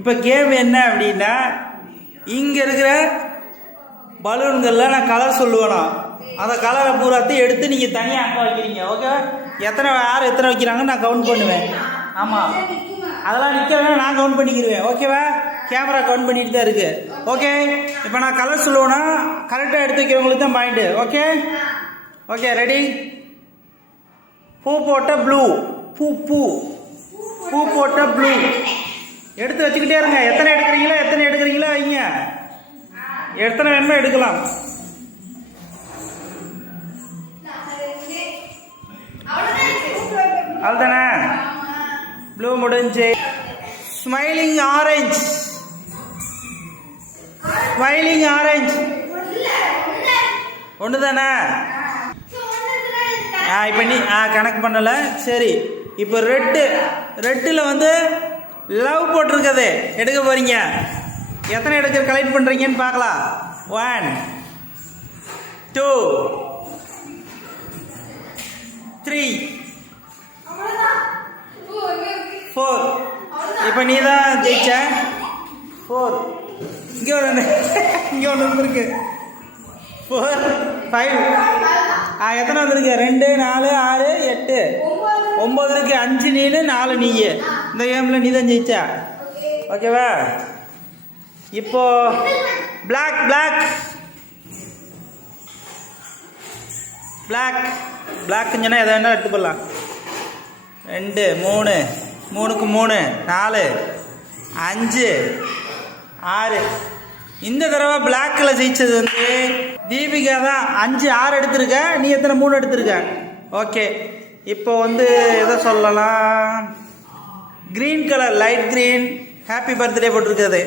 இப்போ கேம் என்ன அப்படின்னா, இங்கே இருக்கிற பலூன்களில் நான் கலர் சொல்லுவேனா, அந்த கலரை பூராத்தையும் எடுத்து நீங்கள் தனியாக அங்கே வைக்கிறீங்க. ஓகே, யார் எத்தனை வைக்கிறாங்கன்னு நான் கவுண்ட் பண்ணுவேன். ஆமாம், அதெல்லாம் நிற்கிறேன்னா நான் கவுண்ட் பண்ணிக்கிடுவேன். ஓகேவா, கேமரா கவுண்ட் பண்ணிட்டு தான் இருக்கு. ஓகே, இப்போ நான் கலர் சொல்லுவேன்னா கரெக்டாக எடுத்து வைக்கிறவங்களுக்கு தான் பாயிண்ட். Okay okay, ready? பூ போட்ட ப்ளூ. பூ பூ பூ போட்ட ப்ளூ எடுத்து வச்சுக்கிட்டே இருங்க. எத்தனை எடுக்கிறீங்களோ வைங்க. எத்தனை வேணுமோ எடுக்கலாம். அதுதானே, ப்ளூ முடிஞ்சு. Smiling orange. ஸ்மைலிங் ஆரஞ்சு ஒன்று தானே? இப்போ நீ கணக்கு பண்ணலை. சரி, இப்போ ரெட்டில் வந்து லவ் போட்டிருக்கது எடுக்க போறீங்க. எத்தனை எடுக்க கலெக்ட் பண்ணுறீங்கன்னு பார்க்கலாம். 1 2 3 4. இப்போ நீ தான் ஜெயிச்ச. 4. இங்கே ஒன்று இருக்கு. 4 5. எத்தனை வந்துருக்கு? 2 4 6 8 9 இருக்கு. 5 நீ 4 நீ. இந்த கேமில் நீ தான் ஜெயிச்சா. ஓகேவா? இப்போ பிளாக் பிளாக் பிளாக் பிளாக்னு சொன்னால் எதை வேணாலும் எடுத்து போடலாம். 2 3 3க்கு 3 4 5 6. இந்த தடவை பிளாக்கில் ஜெயிச்சது வந்து தீபிகா தான். 5 6 எடுத்திருக்க. நீ எத்தனை? 3 எடுத்திருக்க. ஓகே, இப்போ வந்து எதை சொல்லலாம்? Green colour, light green, happy birthday போட்டிருக்கிறது.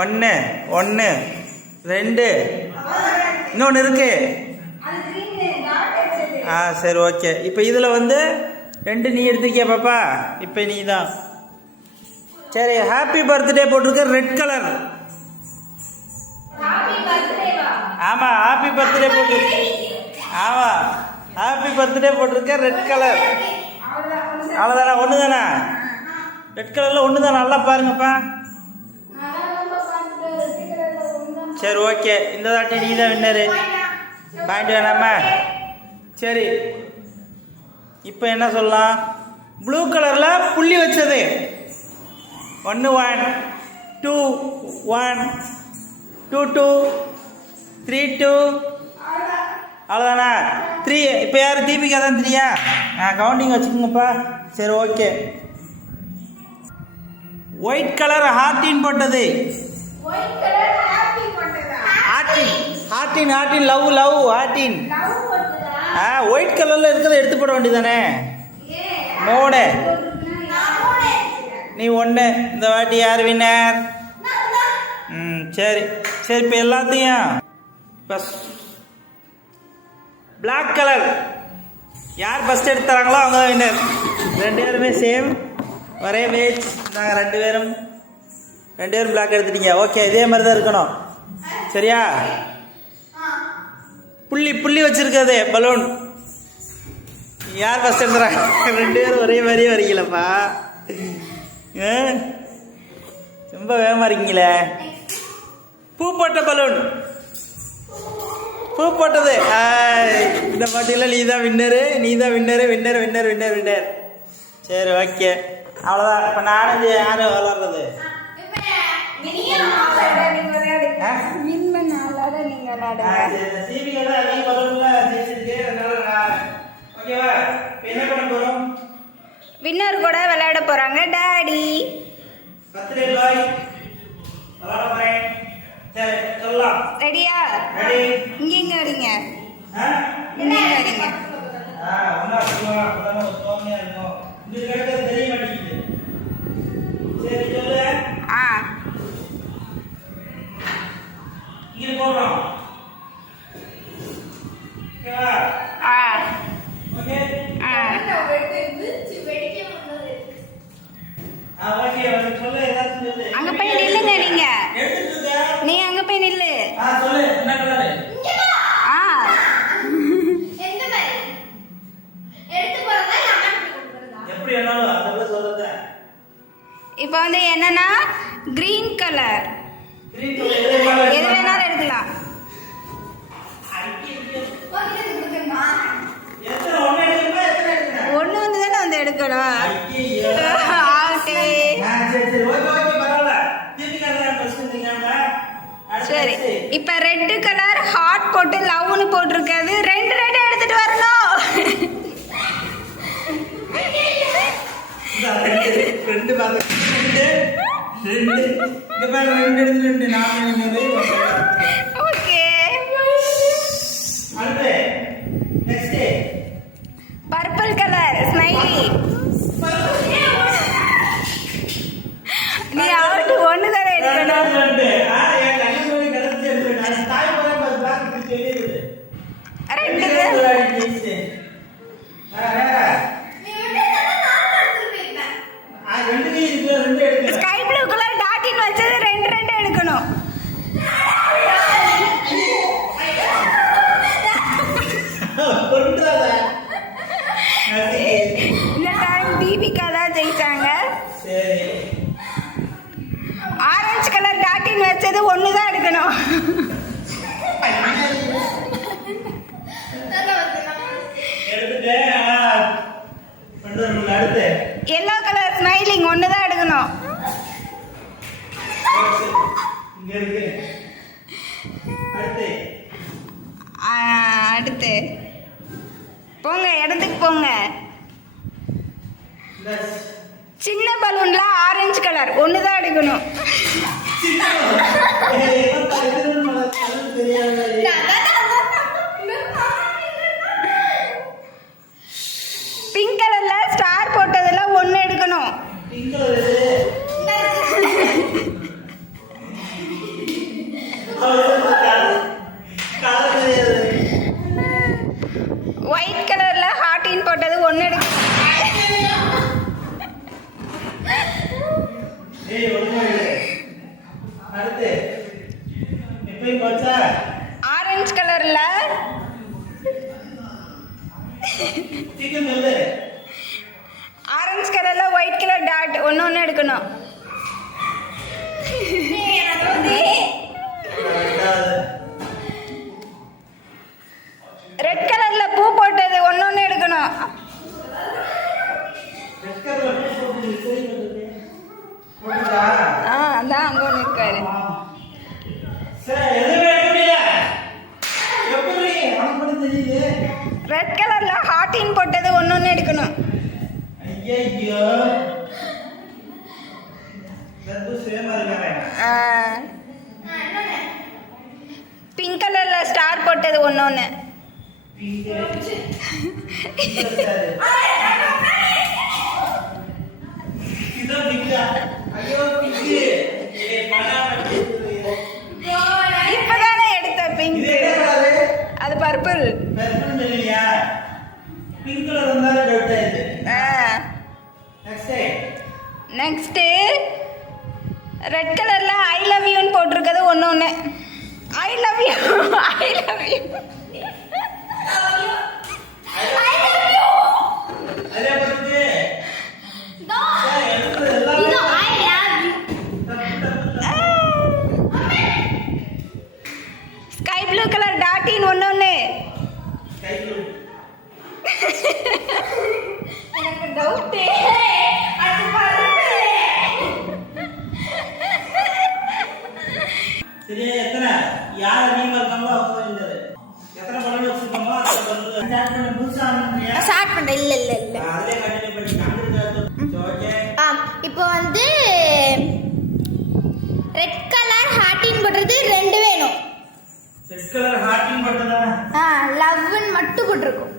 1 1 2 இன்னொன்று இருக்கு. சரி, ஓகே. இப்போ இதில் வந்து 2 நீ எடுத்திருக்கியா பாப்பா? இப்போ நீ தான். சரி, ஹாப்பி பர்த்டே போட்டிருக்க ரெட் கலர். ஆமாம், ஹாப்பி பர்த்டே போட்டிருக்க. ஆமாம், ஹாப்பி பர்த்டே போட்டிருக்க ரெட் கலர். அவ்வளோதானா? ஒன்று தானே? ரெட் கலரில் ஒன்று தான். நல்லா பாருங்கப்பா. சரி, ஓகே. இந்த தாட்டி நீ தான் வின்னரு. பாயிண்ட் வேணாமா? சரி, இப்போ என்ன சொல்லலாம்? ப்ளூ கலரில் புள்ளி வச்சது. 1 1 2 1 2 2 3 2. அவ்வளோதானா? 3. இப்போ யார்? தீபிகா தான். 3யா? கவுண்டிங் வச்சுக்கோங்கப்பா. சரி, ஓகே. ஒயிட் கலர் ஹார்டின் போட்டது. Heart love heart. ஒயிட் கலரில் இருக்கிறத எடுத்து போட வேண்டியதானே? 3. நீ 1. இந்த வாட்டி யார் வின்னர்? சரி சரி. இப்போ எல்லாத்தையும் பிளாக் கலர் யார் ஃபஸ்ட் எடுத்தாங்களோ அவங்க தான் வின்னர். 2 பேருமே சேம் ஒரே மேட்ச். நாங்கள் 2 பேரும் பிளாக் எடுத்துட்டீங்க. ஓகே, இதே மாதிரி தான் இருக்கணும். சரியா? புள்ளி வச்சிருக்காது பலூன். யார் ஃபஸ்ட் எடுத்துறாங்க? 2 பேரும் ஒரே மாதிரியே வரீங்களப்பா. ரொம்ப வேகமாக இருக்கீங்களே. பூ போட்ட பலூன். பூ போட்டது. இந்த பாட்டியில் நீ தான் வின்னரு. வின்னர். சரி, ஓகே. அவ்வளோதான். இப்போ நானும் யார் விளாட்றது? வின்னர் கூட விளையாட போறாங்க டாடி. ரெடியா? இங்க வரீங்க. அங்க போய் நில்லுங்க. நீ அங்க போய் நில்லு. இப்போ வந்து என்னன்னா கிரீன் கலர் எது வேணாலும் எடுக்கலாம். ஒண்ணு வந்து தானே வந்து எடுக்கணும். ஆகட்டே. சரி இப்ப ரெட் கலர் ஹார்ட் போட்டு லவ்னு போட்டிருக்காது. ரெண்டு எடுத்துட்டு வரணும். Okay purple colour smiley. நீ அவருக்கு ஒண்ணு தானே எடுக்கணும். ஸ்கை ப்ளூ கலர் டாட்டின் வச்சது ரெண்டு எடுக்கணும். இந்த டைம் தீபிகா தான் ஜெயிச்சாங்க. ஆரஞ்சு கலர் டாட்டின் வச்சது ஒன்று தான் எடுக்கணும். எல்லோ கலர் ஸ்மைலிங் ஒன்று தான் எடுக்கணும். அடுத்து போங்க, இடத்துக்கு போங்க. சின்ன பலூன்ல ஆரஞ்சு கலர் ஒன்று தான் எடுக்கணும். பிங்க் கலர்ல ஸ்டார் போட்டதுல ஒன்று எடுக்கணும். ஒயிட் கலர்ல ஹார்டின் போட்டது ஒன்று எடுக்கணும். ஆரஞ்சு கலர்ல ஆரஞ்சு கலர்ல ஒயிட் கலர் டாட் ஒன்று எடுக்கணும். ரெட் கலர்ல பூ போட்டது ஒன்று எடுக்கணும். அதான் அங்க ஒன்று இருக்காரு. ரெட் கலர்ல ஹார்டின் போட்டது ஒன்று எடுக்கணும். பிங்க் கலர்ல ஸ்டார் போட்டது ஒன்று. இப்பதானே எடுத்த பிங்க், அது பர்பிள். நெக்ஸ்ட் ரெட் கலர்ல ஐ லவ் யூன்னு போட்டிருக்கிறது ஒன்று. I love you, I love you. Sky blue colour டாட்டின் ஒன்று. எனக்கு டவுட்டே. சரி, எத்தனை யார் அதிகமா இருக்காங்களோ அவங்க எத்தனை படம் வச்சிருக்கோமோ ஸ்டார்ட் பண்றேன். இல்ல இப்போ வந்து ரெட் கலர் ஹார்டின் போடுறது ரெண்டு வேணும். ரெட் கலர் ஹார்டின் போட்டதா? லவ்னு மட்டும் போட்டிருக்கோம்.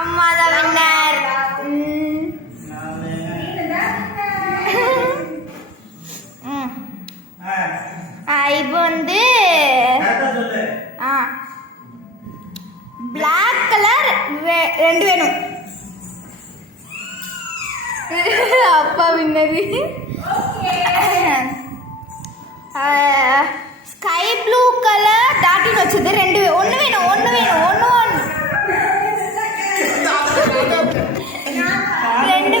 அம்மா தான் வின்னர். இப்போ வந்து பிளாக் கலர் ரெண்டு வேணும். அப்பா வின்னரு. ஸ்கை ப்ளூ கலர் டாட்டின் வச்சது ரெண்டு ஒன்று வேணும். ரெண்டு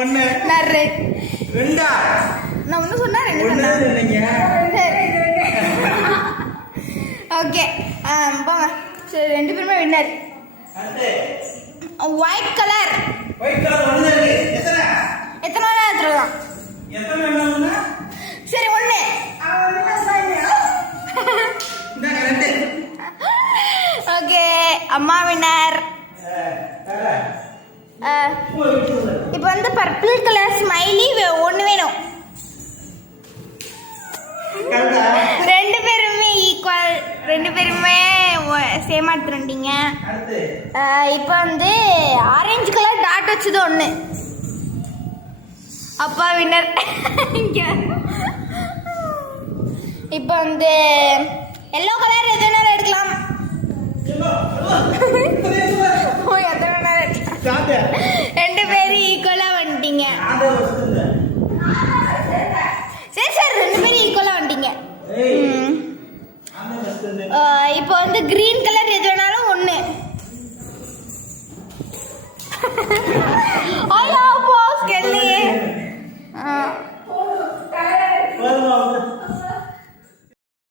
ஒண்ணு நான் ரெட். ரெண்டா நான் ஒன்று சொன்னா ரெண்டு ஒண்ணு சொன்னா இல்லைங்க. ஓகே போங்க. சரி, 2 பேருமே வின்னர். அடுத்து ஒயிட் கலர். ஒயிட் கலர் ஒண்ணு இருக்கு. எத்தனை வேணா எடுத்துடலாம். எத்தனை வேணும்னா சரி, 1. இந்தாங்க ரெண்டு. ஓகே, அம்மா வின்னர். வேற இப்போ வந்து பர்பிள் கலர் ஸ்மைலி 1 வேணும். கரெக்டா? 2 பேருமே ஈக்குவல். 2 பேருமே சேமா எடுத்துட்டீங்க. அடுத்து இப்போ வந்து ஆரஞ்சு கலர் டாட் வச்சது 1. அப்பா வின்னர். இப்போ வந்து எல்லோ கலர் எது வேணாலும் எடுக்கலாம். ஓ, எத்தனை வேணாலும் எடுக்கலாம். சாப்பிட்டு 2 பேரும் ஈக்குவலா வந்துட்டீங்க. ஆதே வஸ்துங்க. சரி சார், 2 பேரும் ஈக்குவலா வந்துட்டீங்க. ஏய் ஆதே வஸ்துங்க. இப்போ வந்து கிரீன் கலர் எது வேணாலும் 1.